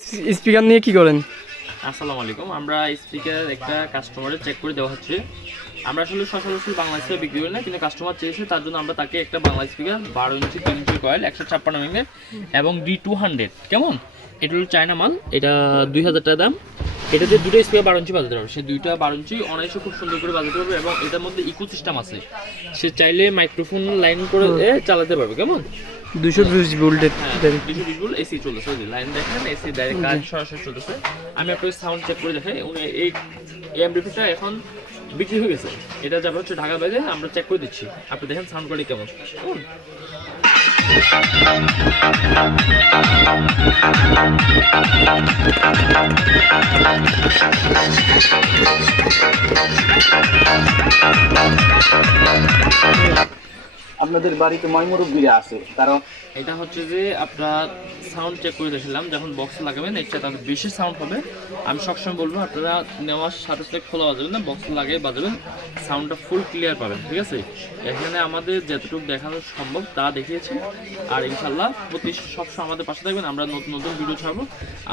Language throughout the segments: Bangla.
স্পিকার নিয়ে কি করেন? আসসালামু আলাইকুম। আমরা স্পিকার একটা কাস্টমারে চেক করে দেওয়া হচ্ছে। আমরা আসলে সচরাচর বাংলা স্পিকার বিক্রি করি না, কিন্তু কাস্টমার চেয়েছে তার জন্য আমরা তাকে একটা বাংলা স্পিকার 12 ইঞ্চি 3 ইঞ্চি কয়েল 156 মিলির এবং D200 কেমন, এটা হলো চায়না মাল, এটা 2000 টাকা দাম। এটাতে দুটো স্পিকার 12 ইঞ্চি বাজাতে পারবে, সে দুইটা 12 ইঞ্চি অনায়াসে খুব সুন্দর করে বাজাতে পারবে এবং এটার মধ্যে ইকো সিস্টেম আছে, সে চাইলে মাইক্রোফোন লাইন করে চালাতে পারবে কেমন। 220 ভোল্টের। হ্যাঁ, 220 ভোল্ট এসি চলতেছে, ওই যে লাইন দেখেন এসি ডাইরেক্ট কাজ সরাসরি চলতেছে। আমি আপনাকে সাউন্ড চেক করে দেখাই। এই এমডিপিটা এখন বিক্রি হয়ে গেছে, এটা যাবে হচ্ছে ঢাকার বাইরে, আমরা চেক করে দিচ্ছি। আপনি দেখেন সাউন্ড কোয়ালিটি কেমন। কেমন আপনাদের বাড়িতে ময়মুরব্বীরা আছে, কারণ এটা হচ্ছে যে আপনার সাউন্ড চেক করে দেখলাম, যখন বক্স লাগাবেন এটা তাদের বেশি সাউন্ড হবে। আমি সবসময় বলবো আপনারা নেওয়ার সাথে সাথে খোলা বাজাবেন না, বক্স লাগিয়ে বাজাবেন, সাউন্ডটা ফুল ক্লিয়ার পাবেন, ঠিক আছে। এখানে আমাদের যতটুকু দেখানো সম্ভব তা দেখিয়েছি, আর ইনশাল্লাহ প্রতি সবসময় আমাদের পাশে থাকবেন, আমরা নতুন নতুন ভিডিও ছাড়বো।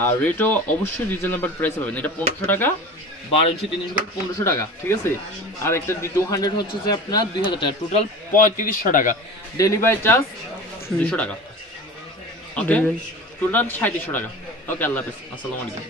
আর রেটও অবশ্যই রিজনেবল প্রাইসে পাবেন। এটা 1500 টাকা, 12 ইঞ্চি 3 ইঞ্চি করে 1500 টাকা, ঠিক আছে। আর একটা D200 হচ্ছে যে আপনার 2000 টাকা, টোটাল 3500 টাকা, ডেলিভারি চার্জ 200 টাকা, ওকে, টোটাল 3700 টাকা। ওকে, আল্লাহ হাফেজ, আসসালামু আলাইকুম।